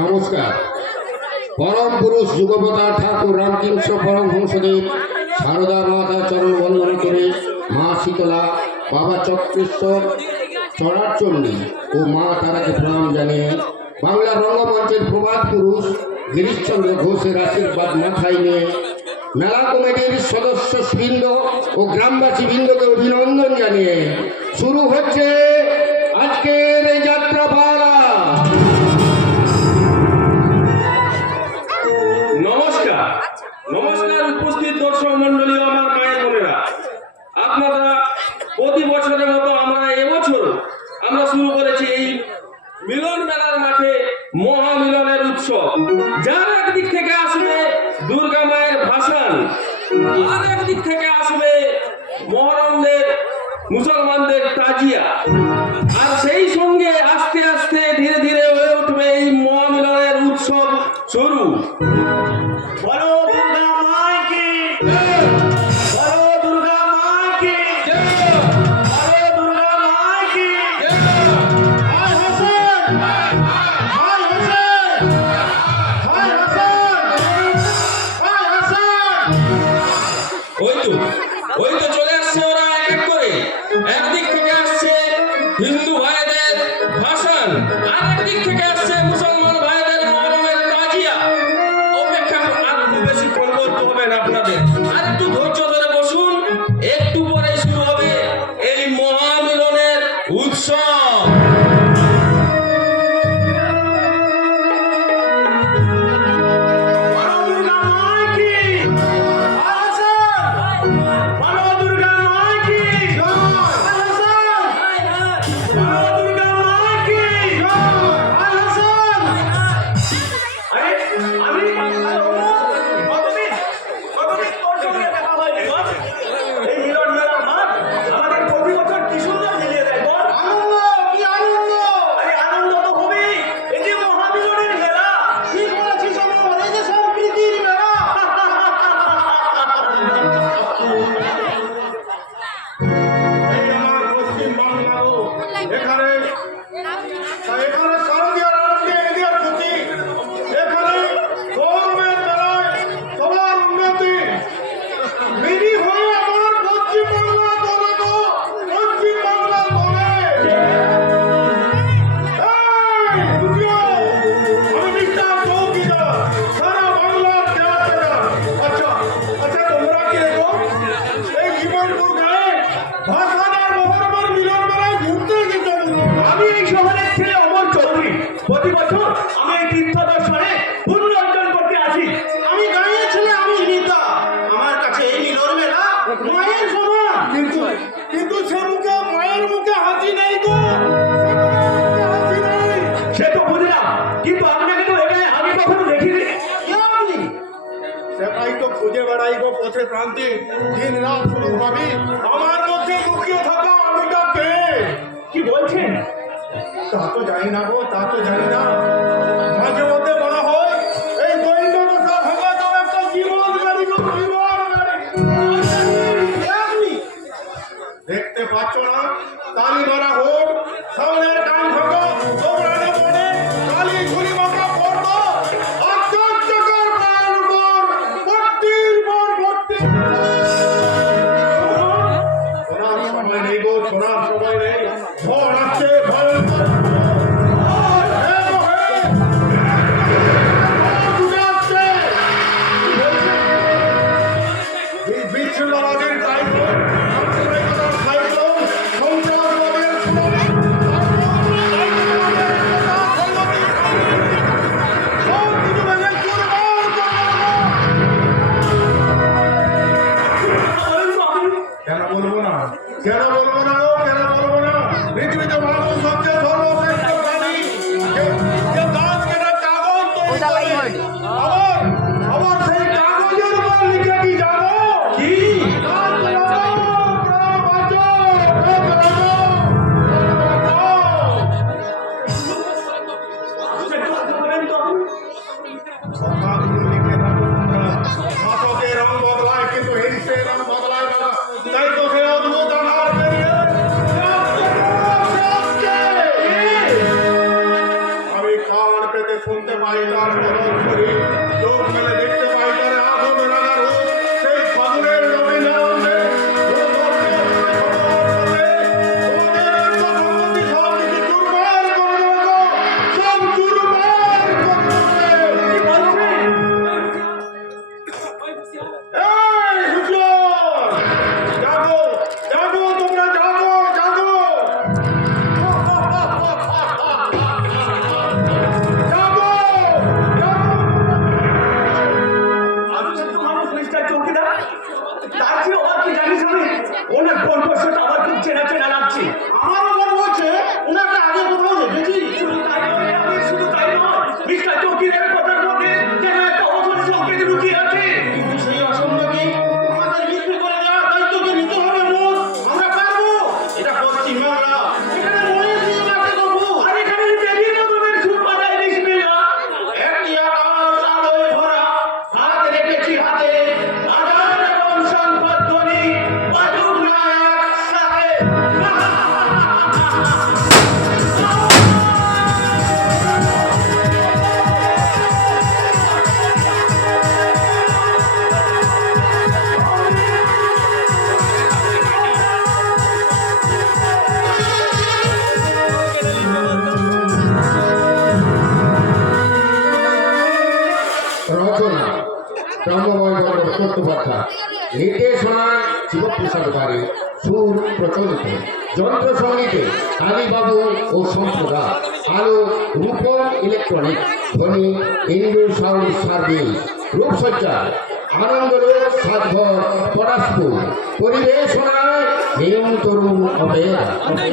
নমস্কার। পরম পুরুষ যুগপতা ঠাকুর রামকৃষ্ণ পরমহংসদেব সারদা মাতা চরণ বন্দন করে মা শীতলা, বাবা চক্রেশ্বর, চরাচণ্ডী ও মা তারাকে প্রণাম জানিয়ে বাংলা রঙ্গমঞ্চের প্রবাদ পুরুষ গিরিশচন্দ্র ঘোষের আশীর্বাদ মাথায় নিয়ে মেলা কমিটির সদস্য বৃন্দ ও গ্রামবাসী বৃন্দকে অভিনন্দন জানিয়ে শুরু হচ্ছে আজকের এই যাত্রাপালা। নমস্কার নমস্কার উপস্থিত দর্শক মন্ডলী, আমার মায়ের বোনেরা, আপনারা প্রতি বছরের মতো এবছর আমরা শুরু করেছি এই মিলন মেলার মাঠে মহামিলনের উৎসব। যার একদিক থেকে আসবে দুর্গা মায়ের ভাসান, আর একদিক থেকে আসবে মহরমদের মুসলমানদের তাজিয়া, আর সেই সঙ্গে আস্তে আস্তে ধীরে ধীরে হয়ে উঠবে এই মহামিলনের উৎসব শুরু। বলো দুর্গা মাই কি জয়, বলো দুর্গা মাই কি জয়, বলো দুর্গা মাই কি জয়। হায় হোসেন, হায় হোসেন, হায় হোসেন, হায় হোসেন। ওই তো চলে আসছে ওরা এক এক করে। একদিক থেকে আসছে হিন্দু ভাইদের ভাসান, আর একদিক থেকে আসছে মুসলমান ভাইদের মহরমের তাজিয়া। অপেক্ষা আর বেশিক্ষণ করতে হবে না আপনাদের, আর একটু ধৈর্য ধরে বসুন, একটু পরে শুরু হবে এই মহামিলনের উৎসব। প্রতি বছর আমি এই তীর্থ দর্শনে পুণ্য অর্জন করতে আসি। আমি গাঁয়ের ছেলে, আমি নিতা। আমার কাছে এই মিলন মেলা মায়ের সমান। কিন্তু সে মুখে মায়ের মুখে হাসি নেই গো, হাসি নেই। সে তো বুঝলাম, কিন্তু আপনাকে তো এখানে আগে কখনো দেখিনি। আপনি সেটাই তো খুঁজে বেড়াই গো পথে প্রান্তে, দিন রাত শুধু ভাবি আমার মধ্যে লুকিয়ে থাকা আমিটা কে। কি বলছেন? তা তো জানি না গো, তা তো জানি না। মাঝে মধ্যে মনে হয় এই দৈন্য দশা ভাঙা তো একটা জীবন গাড়ি গো, জীবন গাড়ি। আপনি দেখতে পাচ্ছ না তালি মারা হোক, সামনের কান ভাঙা, দৌড়ানো পড়ে, কালি ঝুলি মাথা পড়বো, আশ্চর্যকর প্রাণ উপর, ভর্তির পর ভর্তি। শোনার সময় নেই গো, শোনার সময় নেই। ঝড় আসছে ভয়ঙ্কর। কেন বলবো না, কেন বলবো না গো, কেন বলবো না। পৃথিবীতে মানুষ হচ্ছে সর্বশ্রেষ্ঠ প্রাণী, যে গাছ কেটে কাগজ তৈরি করে। আবার আবার সেই কাগজের উপর লিখে কি জানো? কি? গাছ লাগাও, প্রাণ বাঁচাও, গাছ লাগাও, কথাগুলো লিখে রাখো তোমরা। নাটকের রং বদলায় কিন্তু হিংসের রং বদলায় না। তাই তো সে অদ্ভুত আধার বেরিয়ে পাই তার বদল শরীর, চোখ মেলে দেখতে পাই তার আগুন রাঙা রূপ, সেই ফাগুনের রবি নামে অনেক গল্প সেটা আমার খুব চেনা চেনা লাগছে। আমারও মনে হচ্ছে ওনাকে আগে কোথাও দেখেছি। শুধু তাই নয়, মিস্টার চৌকিদারের কথার মধ্যে যেন একটা অসৎ সংকেত লুকিয়ে আছে। কিন্তু সেই অসম্ভবকে আমাদের বিক্রি করে দেওয়ার দায়িত্বকে নিতে হবে মোট। আমরা পারবো। এটা পশ্চিম বাংলা, এখানে মনের সিনেমাকে করবো। আর এখানে দেবী মদনের সুর বাজায় বিসমিল্লাহ। একটি আকাশ আলোয় ভরা, হাত রেখেছি হাতে, আজান এবং সংবাদধ্বনি বাজুক না একসাথে। রচনা ব্রহ্মবয় চট্টোপাধ্যায়, নির্দেশনা শিবপ্রসাদ বাড়ি, সুর প্রচলিত, যন্ত্র সঙ্গীতে কালীবাবু ও সম্প্রদা, আলো রূপম ইলেকট্রনিক, ধ্বনি ইন্দু সাউন্ড সার্ভিস, রূপসজ্জা আনন্দলোক সাতঘর পরাশপুর, পরিবেশনায় নিয়ম তরুণ অপেরা,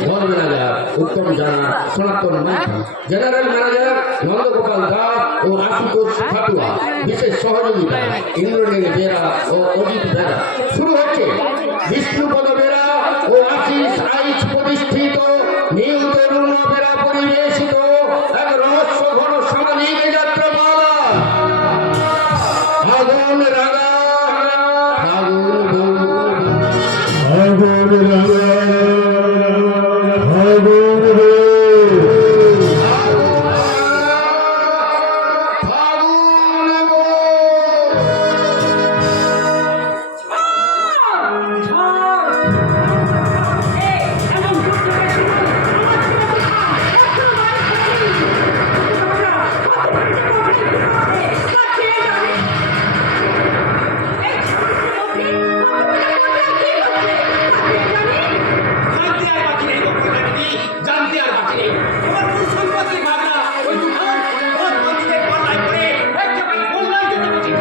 ঘর ম্যানেজার উত্তম জানা, সনাতন মাইতি, জেনারেল ম্যানেজার নন্দগোপাল দাস ও আশুতোষ খাটুয়া, বিশেষ সহযোগিতা ইন্দ্রনীল বেরা ও অজিত বেরা। শুরু হচ্ছে বিষ্ণুপদ বেরা ও আশিস আইচ প্রতিষ্ঠিত নিউ তরুণ অপেরা পরিবেশিত এক রহস্য ঘন সামাজিক যাত্রাপালা। আগুন রাঙা আগুন জানতে আর বাকি নেই বক্তব্যটি, জানতে আর বাকি নেই। তোমার কোন সম্পত্তির ভাবনা ওই তুফান ওর বন্দীদের পাল্লায় করে এক জায়গায় কল্যাণ করতে বসেছে।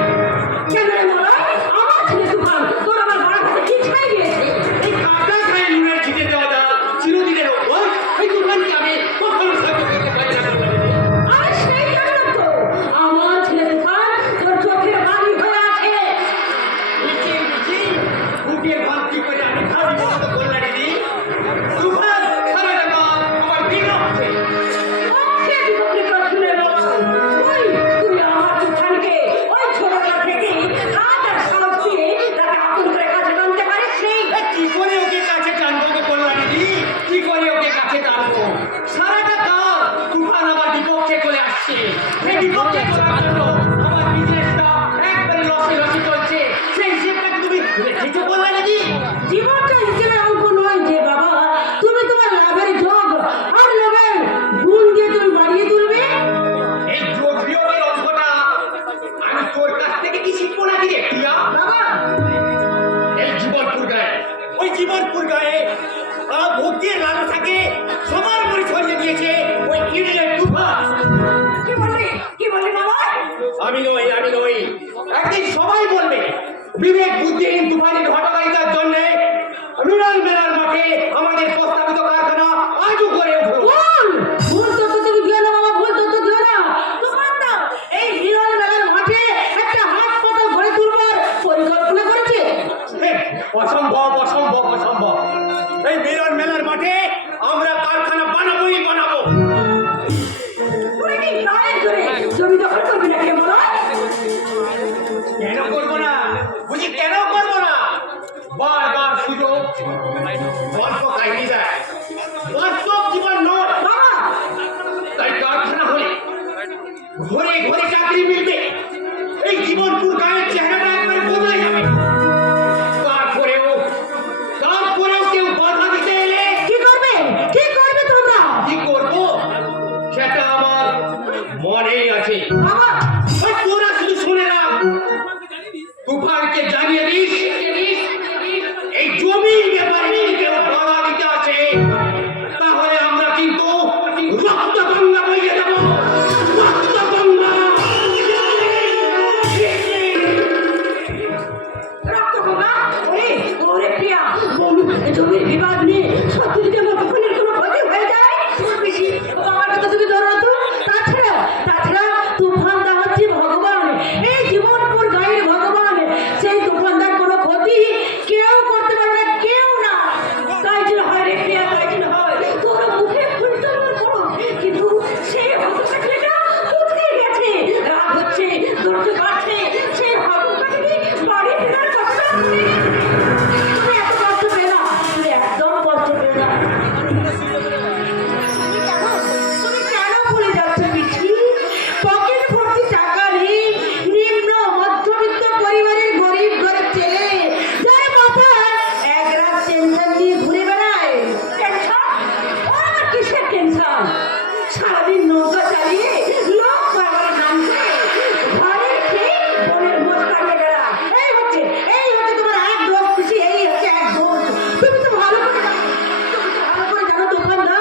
কেন রে মহারাজ? আমার ছেলে তুফান তোর আমার বড় হাতে কি ছাই দিয়েছে? এই কাটা খায় নুনের ছিটে দেওয়া যা চিরদিনের অভ্যাস, এই তুফানকে আমি কখনো সহ্য করতে পারি না। আর সেই কারণ তো আমার ছেলে তুফান তোর চোখের বালি হয়ে আছে। নিচে নিচে বুকের ভাঙতি করে আমি খাবি বলতে কল্যাণী দিই। তুফান সারা জায়গা আমার বিনা হচ্ছে। ওকে বিপক্ষে শুনে নাও। ওই তুই আমার তুফানকে ওই ছোটবেলা থেকে হাত আর সাহস দিয়ে তাকে আপন করে কাছে টানতে পারিস নি। কি করে ওকে কাছে টানবো গো কল্যাণী দি? কি করে ওকে কাছে টানবো? সারাটা কাল তুফান আমার বিপক্ষে চলে আসছে। সেই বিপক্ষে চলার জন্য আমার বিজনেসটা একবারে লসে লসে চলছে। সেই হিসেবটাকে তুমি রেখেছো কল্যাণী দি? জীবনটা হিসেবে অঙ্ক নয় যে বাবা, তুমি তোমার লাভের যোগ আর লোভের গুণ দিয়ে তুমি বাড়িয়ে তুলবে। এই যোগ বিয়োগের অঙ্কটা আমি তোর কাছ থেকে কি শিখবো নাকি রে প্রিয়া? বাবা এই জীবনপুর গায়ে, ওই জীবনপুর গায়ে ভক্তির লালু থাকে সবার মনে ছড়িয়ে দিয়েছে ওই ইংরেজের তুফান। কি বললি বাবা? আমি নই, আমি নই, একদিন সবাই বলবে বিবেক বুদ্ধিহীন তুফানের হটকারিতার জন্য রুরাল মেলার মাঠে আমাদের প্রস্তাবিত কারখানা আজও করে উঠল। ভুল তথ্য তুমি দিও না বাবা, ভুল তথ্য দিও না। তোমার না এই মিলন মেলার মাঠে একটা হাসপাতাল গড়ে তুলবার পরিকল্পনা করেছে। অসম্ভব অসম্ভব অসম্ভব। এই মিলন মেলার মাঠে আমরা কারখানা বানাবোই বানাবো। তুমি কি গায়ের জোরে জমি দখল করবে নাকি বলো? কেন করবো না? বুঝি কেন ঘরে ঘরে চাকরি মিলবে, এই জীবনপুর গায়ের চেহারাটা একবার বদলে যাবে। তারপরেও কেউ বাধা দিতে এলে কি করবে? কি করবে তোমরা? কি করব সেটা আমার মনেই আছে। আমার আর তোরা শুধু শুনে রাখ, তুফানকে জানিয়ে দিস এই জমির ব্যাপারে কেউ বাধা দিতে আছে, তাহলে আমরা কিন্তু রক্ত গঙ্গা বইয়ে দেব, রক্ত গঙ্গা। রক্তগঙ্গা? ওরে প্রিয়া, জমির বিবাদ নিয়ে সত্যি যদি আমার কখনের কোনো ক্ষতি হয়ে যায়, তোমার বেশি আমার কথা তুমি ধরো না তো। তাছাড়া তুফানদা হচ্ছে ভগবান, এই জীবনপুর গায়ের ভগবান। সেই তুফানদার কোনো ক্ষতি কেউ করতে পারবে না, কেউ না। তাই জন্য হয় রে প্রিয়া, তাই জন্য হয় তোমরা মুখে ফুলটা করো, কিন্তু সেই হতকাঠিটা কোথায় গেছে? রাগ হচ্ছে, ধৈর্য বাড়ছে, সেই হতকাঠি বাড়ি ফেরার কথা। তুমি এত কষ্ট পেও না, তুমি একদম কষ্ট পেও না। তুমি কেন ভুলে যাচ্ছ পিসি? পকেট ভর্তি টাকা নেই, নিম্ন মধ্যবিত্ত পরিবারের গরিব ঘরের ছেলে, যার মাথায় এক রাত টেনশন নিয়ে ঘুরে বেড়ায়। টেনশন? ওর কিসের টেনশন? সারাদিন নৌকা চালিয়ে লোক পাগল নামছে, ঘরের খেয়ে বনের মোট কাটিয়ে বেড়ায়। এই হচ্ছে তোমার এক দোষ পিসি, এই হচ্ছে এক দোষ। তুমি তো ভালো করে জানো তুফানদা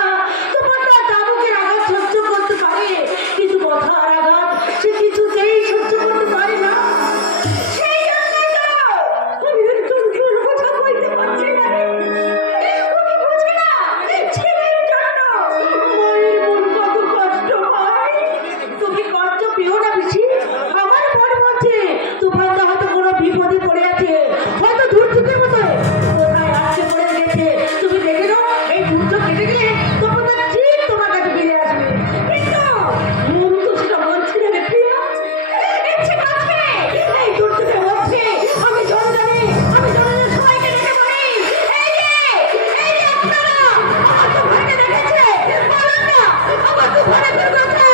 তাবুকের আঘাত সহ্য করতে পারে, কিন্তু কথার আঘাত সে কিছুতেই সহ্য করতে পারে না। সেই জন্যই তো আমি ওর যন্ত্রণার কথা বলতে পারছি না রে। তুমি বুঝে না, ছেলের জন্য মায়ের মন কত কষ্ট পায়। তুমি কষ্ট পেও না পিসি, আমার মন বলছে তুফানদা হয়তো কোনো বিপদে পড়ে আছে, হয়তো দুর্যোগের মতো কোথায় আটকে পড়ে গেছে। তুমি দেখে নাও, এই দুর্যোগ কেটে গেলে তুফানদা ঠিক তোমার কাছে ফিরে আসবে। কিন্তু মন তো সেটা বলছে না রে প্রিয়া। ইচ্ছে করছে এই দুর্যোগের মধ্যে আমি জনজানে সবাইকে ডেকে বলি, এই যে আপনারা আমার তুফানকে দেখেছে, বলুন না আমার তুফানের দুর্গতা।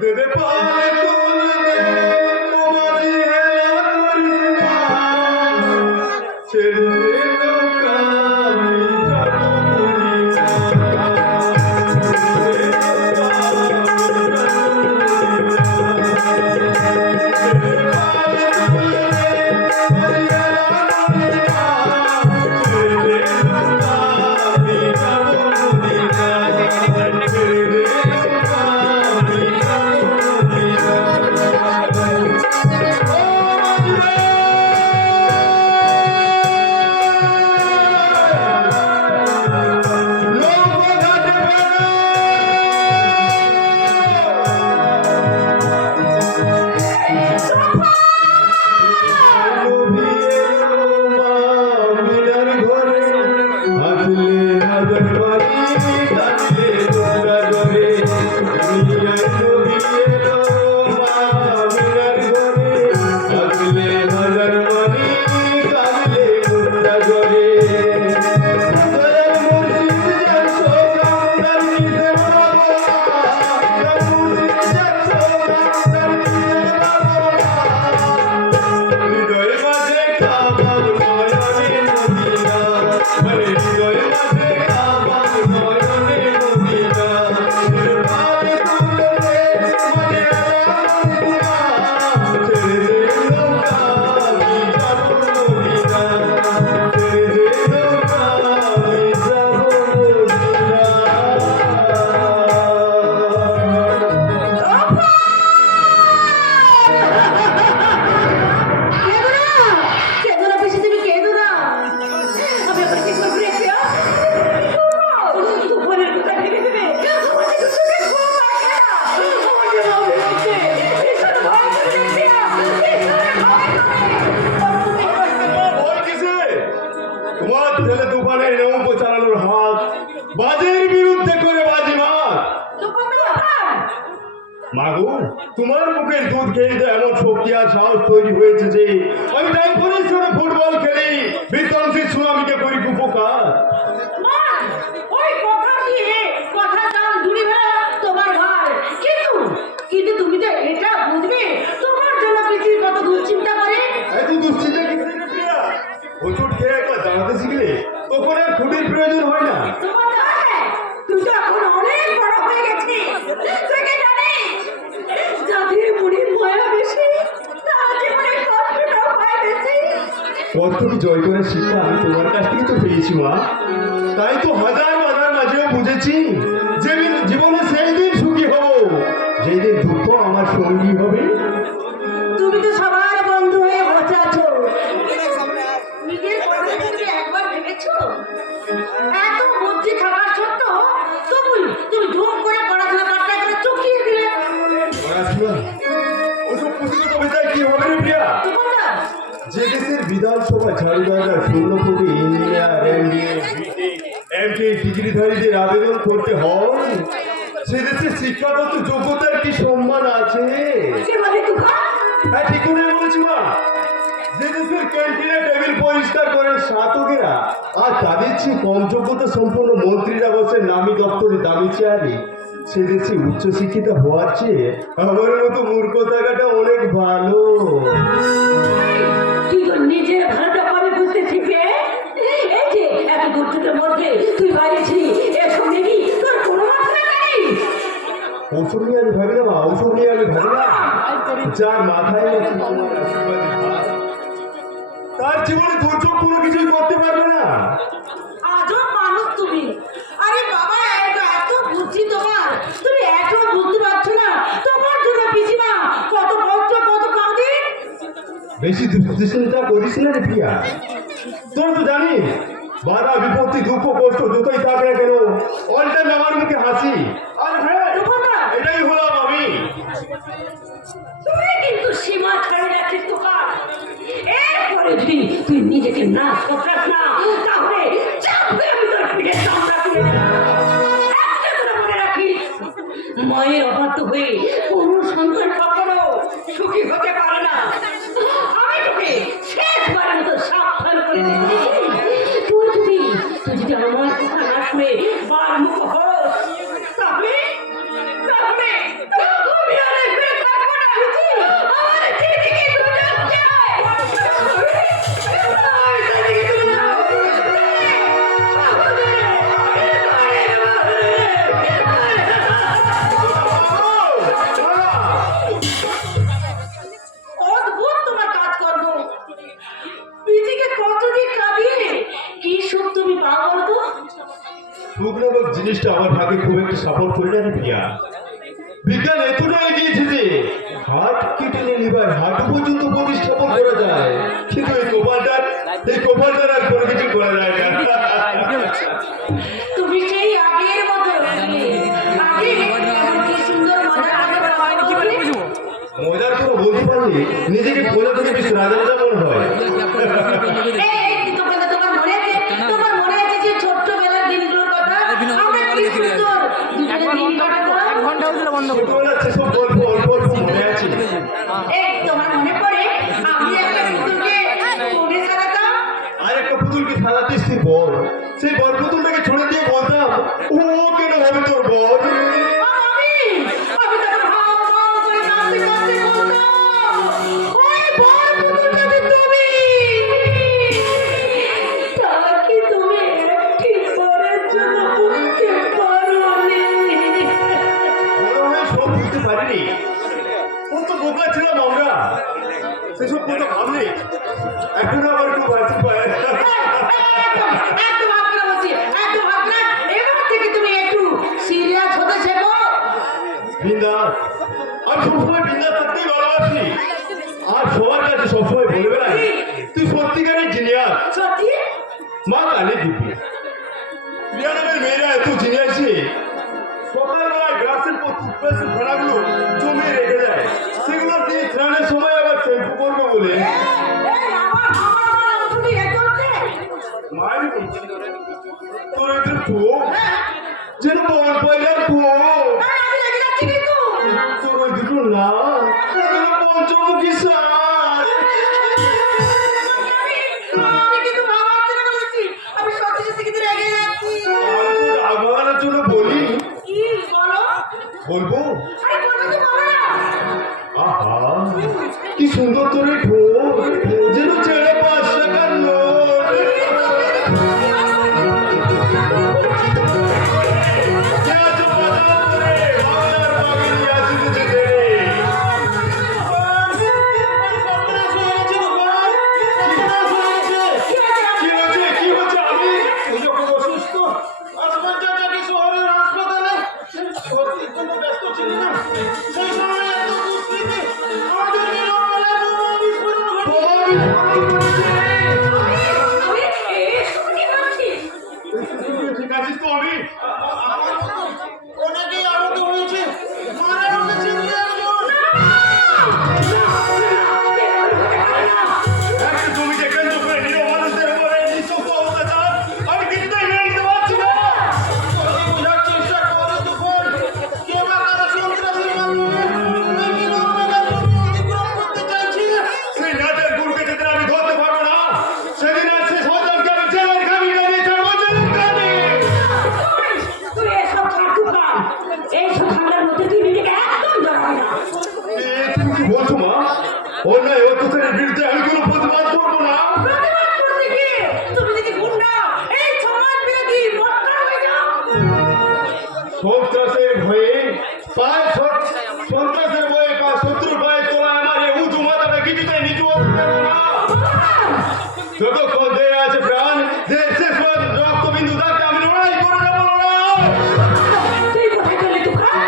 দেদে পালে তুল দে, ও মাঝি হেলা করিস না, ছেড়ে দে নৌকা আমি যাবো তোমার মুখের দুধ খেয়ে তো এমন শক্তি আর সাহস তৈরি হয়েছে যে আমি তাই পরিশ্রমে ফুটবল খেলি বিধ্বংসী সুনামিকে করি উপকার। মা, ওই কথা দিয়ে কথা কান দূরে বেড়া তোমার ভার। কিন্তু তুমি তো এটা বুঝবে তোমার জন্য পৃথিবীর কত দুশ্চিন্তা করে। এত দুশ্চিন্তা কি প্রিয়া? ওষুধ খেয়ে একবার দাঁড়াতে শিখলে তখন আর খুঁটির প্রয়োজন হয় না। তোমার দাঁড়ায়, তুই তো এখন অনেক বড় হয়ে গেছিস। তুই কি জানিস যাদের মনে মায়া বেশি তারা জীবনে কষ্টটাও পায় বেশি। কষ্টকে জয় করার শিক্ষা আমি তোমার কাছ থেকে তো পেয়েছি মা। তাই তো হাজার বাধার মাঝেও বুঝেছি যে জীবনে সেই দিন সুখী হব যেই দিন দুঃখ আমার সঙ্গী হবে। তুমি তো সবার বন্ধু হয়ে বসে আছো, নিজের কথা তুমি একবার ভেবেছো? এত বুদ্ধি থাকার সত্ত্বেও তুমি ধুম করে পড়াশোনা করতে করে চুকিয়ে দিলে। পড়াশোনা ওসব পুঁথির কবিতায় কি হবে রে প্রিয়া? তোমার যে দেশের বিধানসভা ঝাড়ুদাররা শূন্য কোটি ইঞ্জিনিয়ার এমবিএ এমকে ডিগ্রিধারীদের আবেদন করতে হয়, সে দেশের শিক্ষাগত যোগ্যতার কি সম্মান আছে? সে মানে তুকা হ্যাঁ ঠিক করে বলেছি মা। যে দেশের ক্যান্টিনে টেবিল পরিষ্কার করেন শাসকেরা আর তাদের চেয়ে কম যোগ্যতা সম্পন্ন মন্ত্রীরা বসে নামি দপ্তরে দামি চেয়ারে, সে দেশে উচ্চশিক্ষিত হওয়ার চেয়ে আমার মতো মূর্খ থাকাটা অনেক ভালো। তুই তো নিজের ভালোটা কবে বুঝতে শিখে? এই যে এত দুর্যোগের মধ্যে তুই বাইরে ছিলি, এসব দেখি তোর কোনো মাথা নেই। ঔষধ নিয়ে আমি ভাবি না মা, ঔষধ নিয়ে আমি ভাবি না। যার মাথায় আছে তোমার আশীর্বাদের ভার, তার জীবনে দুর্যোগ কোনো কিছুই করতে পারবে না। আজও মানুষ তুমি। আরে বাবা, এত বুদ্ধি তোমার, তুমি এত বুঝতে পারছো না? তোমার জন্য পিসিমা কত কষ্ট কত কাঁদে। বেশি দুশ্চিন্তা করিস না রে প্রিয়া। তোর তো জানিস বাধা বিপত্তি দুঃখ কষ্ট যতই থাক না কেন অল টাইম আমার মুখে হাসি। আর হ্যাঁ এটাই হলাম আমি। তুমি কিন্তু সীমা ছাড়ে যাচ্ছিস তোমার। এরপরে যদি তুই নিজেকে না শোকাস না তাহলে চাপবে আমি তোর পিঠে চামড়া তুলে দেব। একটা কথা মনে রাখিস, মায়ের অবাধ্য হয়ে কোনো সন্তান কখনো সুখী হতে পারে না। আমি তোকে শেষবারের মতো সাবধান করে দিচ্ছি, তুই যদি আমার কথা না শুনে বার মুখ হোস তাহলে আমি আর একবার থাকবো না। আমার দিদিকে তুমি অদ্ভুত তোমার কাজকর্ম। দিদিকে কতদিন কাঁদিয়ে কি সুখ তুমি পাও বলতো? সুখ নামক জিনিসটা আমার ভাগে খুব একটা সাপোর্ট করে না রে প্রিয়া। বিজ্ঞান এতটা এগিয়েছে যে হার্ট কিডনি লিভার হার্ট পর্যন্ত প্রতিস্থাপন করা যায়, কিন্তু এই কোপালটার আর কোনো কিছু করা যায় না। তুমি সেই আগের মতো আগে এমন কি সুন্দর মজার করে বলতে পারলে নিজেকে প্রজা থেকে বেশ রাজা রাজা মনে হয়। তোমার মনে আছে যে ছোট্টবেলার দিনগুলোর কথা? আমরা কি সুন্দর দুজনে দিন কাটাতাম। ছোটবেলার সেসব গল্প অল্প অল্প মনে আছে। এই তোমার মনে পড়ে আমি একটা পুতুলকে কোণে সাজাতাম। আর একটা পুতুলকে সাজাতে স্থির বর, সেই বর পুতুলটাকে ছড়ে দিয়ে বলতাম ও কেন হবে তোর বর। আমি তাকে ভাও ভাও করে নাচতে নাচতে বলতাম, ওই বর পুতুলটাকে তুমি। তা কি তুমি একটি বরের জন্য বুঝতে পারোনি? বড় হয়ে সব বুঝতে পারিনি, কত বোকা ছিলাম আমরা, সেসব কথা ভাবলে এখন আবার একটু বাঁচতে পারে। এত ভাবনা বলছি, এত ভাবনা। এবার থেকে তুমি একটু সিরিয়াস হতে শেখো। বিন্দাস, আমি সবসময় বিন্দাস থাকতেই ভালোবাসি। আর সবার কাছে সবসময় বলে বেড়াই তুই সত্যিকারের জিনিয়াস। সত্যি? মা কালী দিব্যি প্রিয়া নামের মেয়েরা এত জিনিয়াসি, সকালবেলায় গ্লাসের পর টুথপেস্টের ফেনাগুলো জমিয়ে রেখে দেয়, সেগুলো দিয়ে স্নানের সময় আবার শ্যাম্পু করবে বলে। তুমি এত মায়ের তোর একটু চোখ যেন বল পয়লার চোখ, তোর ওই দুটো না বিশ্বাস। আমি কিন্তু ভাবাচ্ছি না বলেছি, আমি সত্যি সত্যি কিন্তু রেগে যাচ্ছি। আমি তো রাগ ভাঙানোর জন্য বলি। কি বলো? বলবো? আরে বলো তো, বলো না। আহা, কি সুন্দর তোর এই ঠোঁট, যেন ছেড়ে 5 টাকার নোট। কে আছো বাজার করে, বাংলার বাগিনী আসিতেছে রে। কি হচ্ছে, কি হচ্ছে? আমি যখন অসুস্থ আসবাবটাকে শহরের হাসপাতালে ভর্তির জন্য ব্যস্ত ছিলি না, সেই সময় এত দুষ্কৃতী আমাদের বিনামূল্যে বোমা বিস্ফোরণ ঘটিয়েছে। ঠিক আছিস তো? আমি আমার মতো অনেকেই আহত হয়েছে, মারা গেছে দু একজন। একটা জমিকে কেন্দ্র করে নিরীহ মানুষদের উপরে নিঃশব্দ অত্যাচার আমি কিছুতেই মেনে নিতে পারছি না। যদি বোঝার চেষ্টা করে তখন কে বা কারা সন্ত্রাসের মাধ্যমে এই নিরীহদের জমি অতিক্রম করতে চাইছে, সেই নাটের গুরুকে যেদিন আমি ধরতে পারবো না, সেদিন আর সে সন্তানকে আমি জেলের খাবি কাজে ছাড়বো, জেলের খাবি। তুই এসব ছাড়তে পার, এইসব ঠান্ডার মধ্যে তুই নিজেকে একদম জড়াবি না। তুমি কি বলছো মা? অন্যায় অত্যাচারের বিরুদ্ধে আমি কোনো প্রতিবাদ করবো না। প্রতিবাদ করতে গিয়ে তুমি যদি গুন্ডা, এই সমাজ বিরোধী মক্কা হয়ে যাও। সন্ত্রাসের ভয়ে সন্ত্রাসের ভয়ে বা শত্রুর ভয়ে তোলা আমার এই উঁচু মাথাটা কিছুতেই নিচু হতে দেবো না। যতক্ষণ দেহে আছে প্রাণ, দেহের শেষ পর্যন্ত রক্তবিন্দু থাকতে আমি লড়াই করে যাবো না। তুই কোথায় চললি তুফান?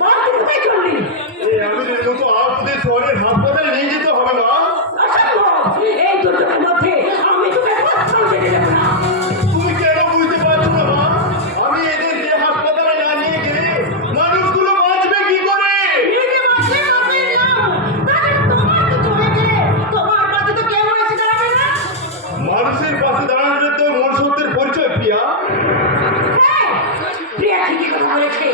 বল, তুই কোথায় চললি? এই আমি মতো আহতদের শহরের হাসপাতালে নিয়ে যেতে হবে না। অসম্ভব! এই দুর্যোগের মধ্যে আমি তোকে কোথাও যেতে দেব না। তুমি কেন বুঝতে পারছো না মা? আমি এদেরকে হাসপাতালে না নিয়ে গেলে মানুষগুলো বাঁচবে কি করে? নিজে বাঁচলে বাঁচিয়ে নাও, তাহলে তোমার কিছু হয়ে গেলে তোমার পাশে তো কেউ এসে দাঁড়াবে না। মানুষের পাশে দাঁড়ানোর তো মনুষ্যত্বের পরিচয় প্রিয়া। হ্যাঁ, প্রিয়া ঠিকই কথা বলেছে।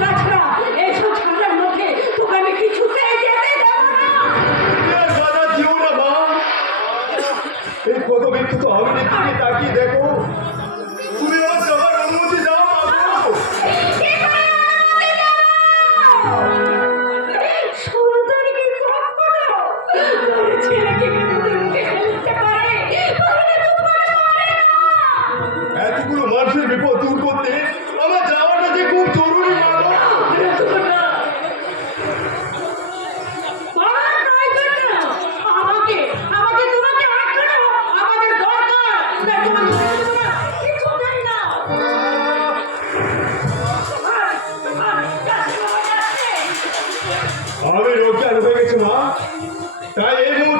তাছাড়া এইসব ঠান্ডার মধ্যে তোকে আমি কিছুতেই যেতে দেব না। প্রিয়ার বাধা দিও না মা। এই কত বিক্ষত আমিনের দিকে তাকিয়ে দেখো, তুমি আমার যাবার অনুমতি দাও বাবু। সুন্দরী কখনো তোর ছেলেকে বিপদের মুখে ফেলতে পারে, তাহলে তোমার পারে না। এতগুলো মানুষের বিপদ দূর করতে আমার যাওয়াটা যে খুব জরুরি মা গো। আমাকে তোমাকে আটকানো আমাদের দরকার। তাই তোমাকে কিছু দেয় না। আমি রোগটা হয়ে গেছে মা, তাই এই মুহূর্তে